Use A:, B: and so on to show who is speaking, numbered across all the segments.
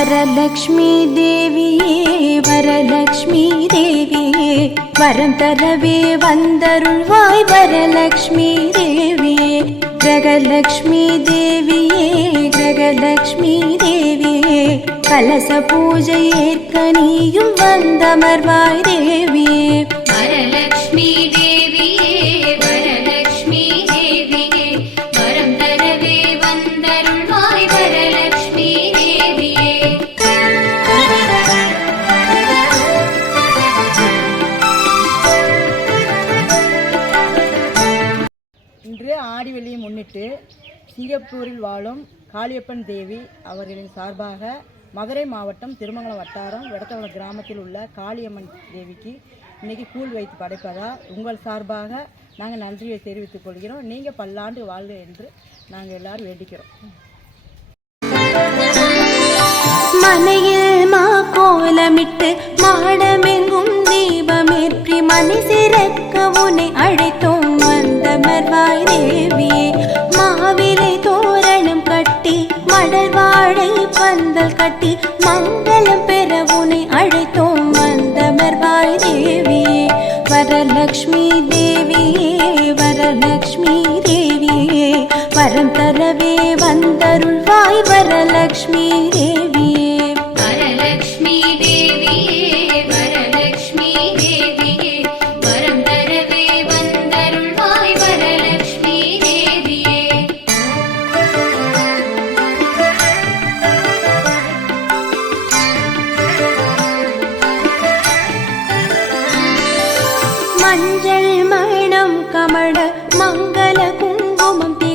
A: வரலக்ஷ்மி தேவியே வரலக்ஷ்மி தேவியே வரம் தரவே வந்தருள்வாய் வரலக்ஷ்மி தேவியே. கிரகலக்ஷ்மி தேவியே கிரகலக்ஷ்மி தேவியே கலச பூஜை ஏற்க நீயும் வந்தமர்வாய் தேவியே.
B: ஆடி முன்னிட்டு சிங்கப்பூரில் வாழும் காளியப்பன் தேவி அவர்களின் சார்பாக மதுரை மாவட்டம் திருமங்கலம் வட்டாரம் வெடத்தவளம் கிராமத்தில் உள்ள காளியம்மன் தேவிக்கு இன்னைக்கு கூழ் வைத்து படைப்பதால் உங்கள் சார்பாக நாங்கள் நன்றியை தெரிவித்துக் கொள்கிறோம். நீங்கள் பல்லாண்டு வாழ்க என்று நாங்கள் எல்லாரும் வேண்டிக்கிறோம்.
A: மனையில் மா கோலமிட்டு மாடமெங்கும் தீபமேற்றி மணி சிறக்க உன்னை அழைத்தோம். வந்த தேவியே மாவிலை தோரணம் கட்டி மடல் வாழை பந்தல் கட்டி மங்களம் பெற உனை அழைத்தோம் வந்தமர்வாய் தேவியே. வரலக்ஷ்மி தேவியே வரலக்ஷ்மி தேவியே வரம் தரவே வந்தருள்வாய் வரலக்ஷ்மி தேவி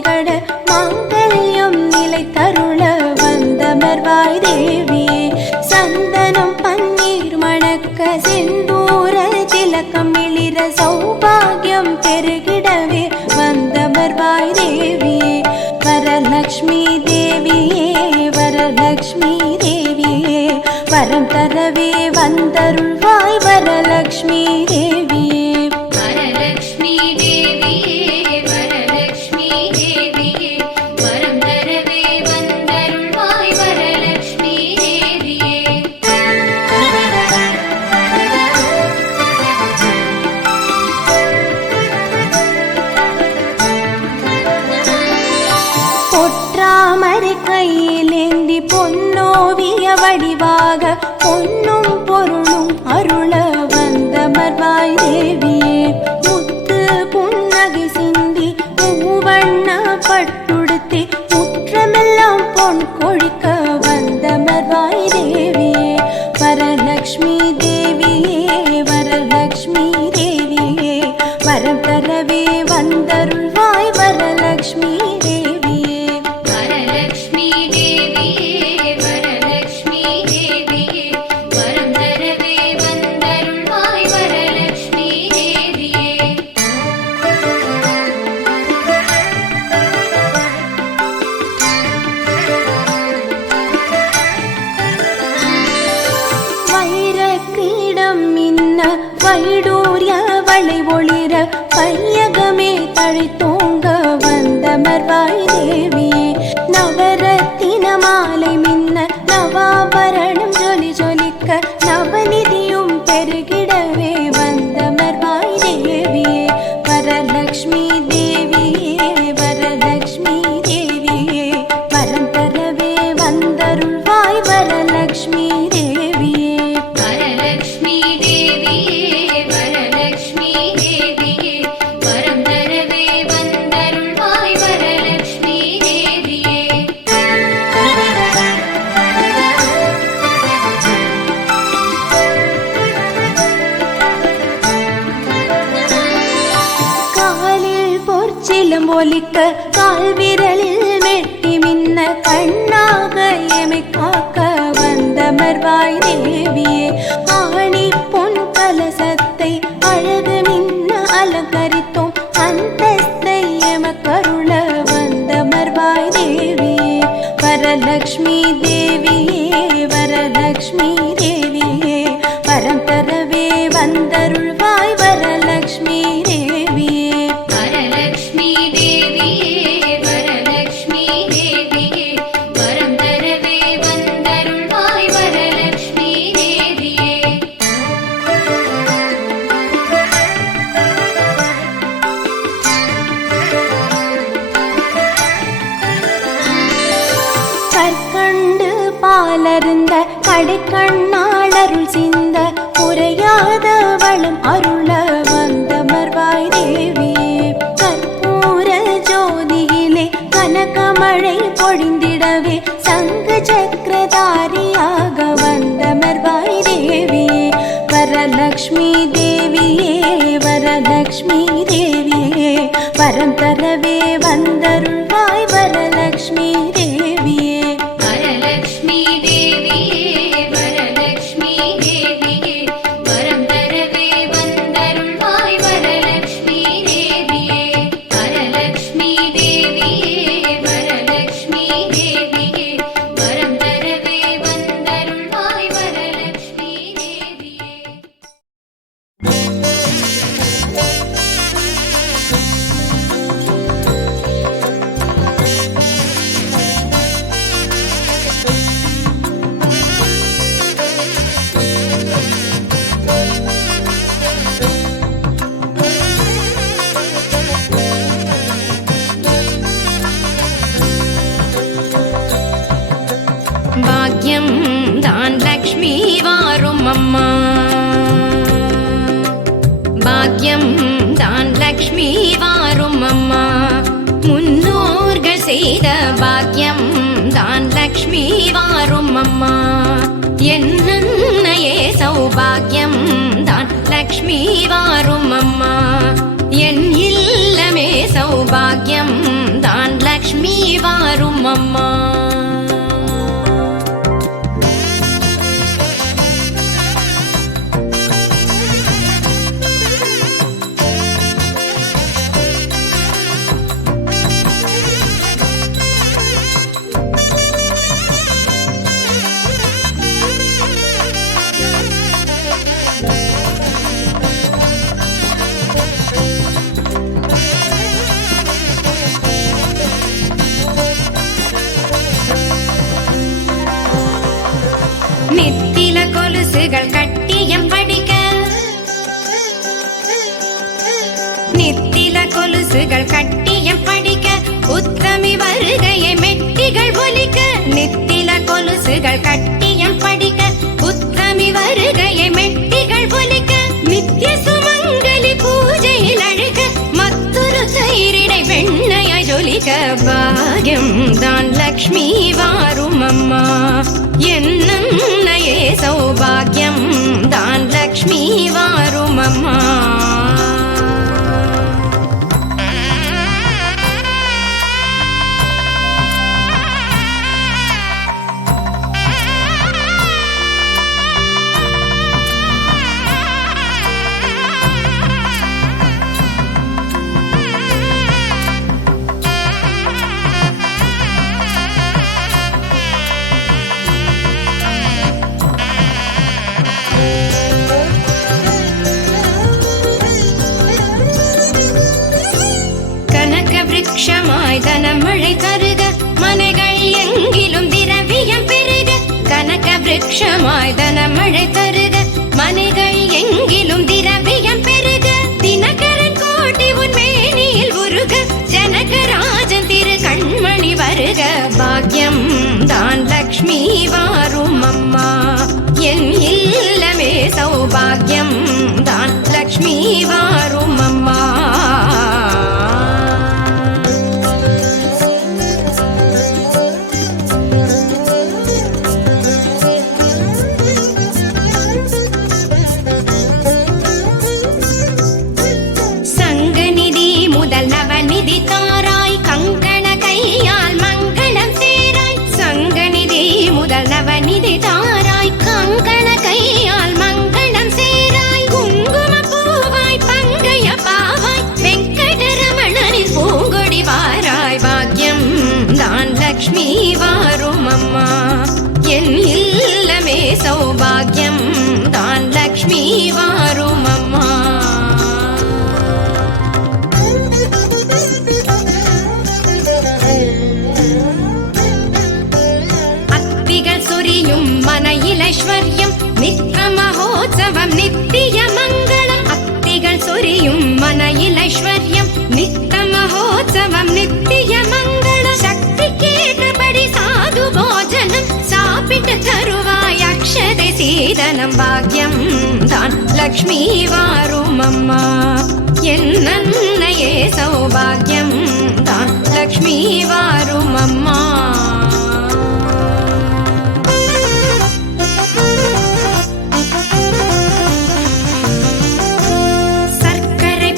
A: திகழ மாங்கல்யம் நிலை தருள வந்தமர்வாய் தேவியே சந்தனம் பன்னீர் மணக்க செந்தூர திலக்கம் மிளிர சௌபாகியம் பெருகிடவே வந்தமர்வாய் தேவியே வரலக்ஷ்மி தேவியே வரலக்ஷ்மி தேவியே. வரம் தரவே வந்தருள்வாய் வடிவாக பொன்னும் பொருளும் வைடூரிய ஒளி கண்ணாக எமை காக்க வந்தமர்வாய் தேவியே கடைக்கண்ணாள் அருள் சிந்த குறையாத வளம் அருள வந்தமர்வாய் தேவியே கற்பூர ஜோதியிலே கனகமழை பொழிந்திடவே சங்க சக்கரதாரியாக வந்தமர்வாய் தேவியே வரலக்ஷ்மி தேவியே வரலக்ஷ்மி தேவியே வரம் தரவே வந்தருள்வாய்
C: பாக்கியம் தான் லக்ஷ்மி வாரும் அம்மா. முன்னோர்கள் செய்த பாக்கியம் தான் லக்ஷ்மி வாரும் அம்மா. என்னையே சௌபாகியம் தான் லக்ஷ்மி வாரும் அம்மா. என் இல்லமே சௌபாகியம் தான் லக்ஷ்மி வாரும் அம்மா. கொலுசுகள் கட்டியம் படிக்க உத்தமி வருகையை மெட்டிகள் ஒலிக்க நித்தில கொலுசுகள் கட்டியம் படிக்க உத்தமி வருகையை மெட்டிகள் ஒலிக்க நித்திய சுமங்கலி பூஜையில் அழுக மற்றொரு தயிரிடை வெண்ணையாய் ஜொலிக்க பாகியம் தான் லக்ஷ்மி வாரும் அம்மா. என்னையே சௌபாகியம் தான் லக்ஷ்மி வா விருட்சமாய் கருக மனைகள் எங்கிலும் திரவியம் பெருக கனக விருட்சமாய் தனம் பாக்கியம் தான். லக்ஷ்மி வாரும் அம்மா என் நன்னையே சௌபாகியம் தான். லக்ஷ்மி வாரும் அம்மா சர்க்கரை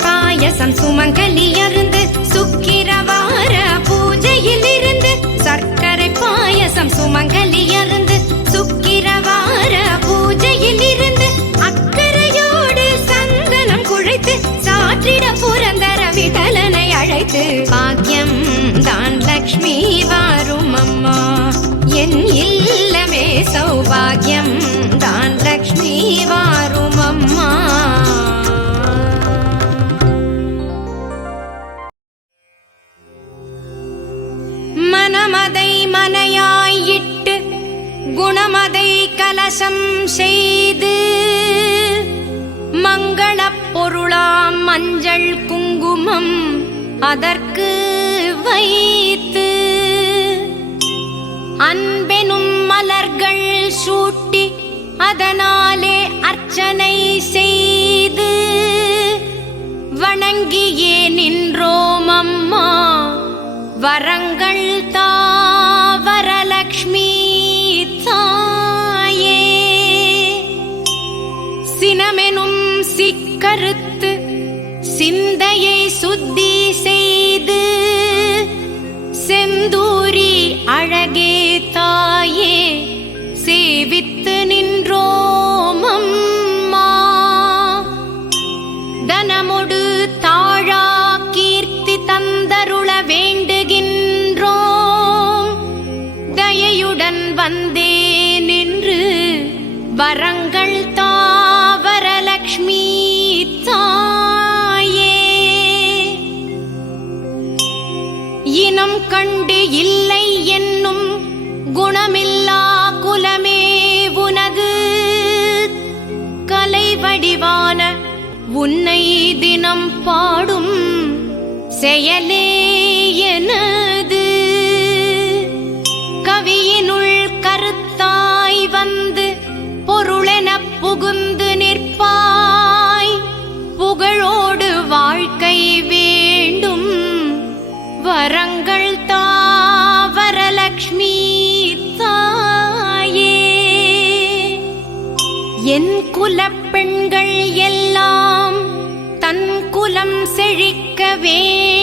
C: கலசம் செய்து மங்களப் பொருளாம் மஞ்சள் குங்குமம் அதற்கு வைத்து அன்பெனும் மலர்கள் சூட்டி அதனாலே அர்ச்சனை செய்து வணங்கியே நின்றோம் அம்மா. வரங்கள் கண்டு இல்லை என்னும் குணமில்லா குலமே உனது. கலை வடிவான உன்னை தினம் பாடும் செயலே எனது. கவியினுள் கருத்தாய் வந்து பொருளென புகுந்து நிற்பாய். புகழோ வரங்கள் தாவரலக்ஷ்மி தாயே. என் குலப்பெண்கள் எல்லாம் தன் குலம் செழிக்கவே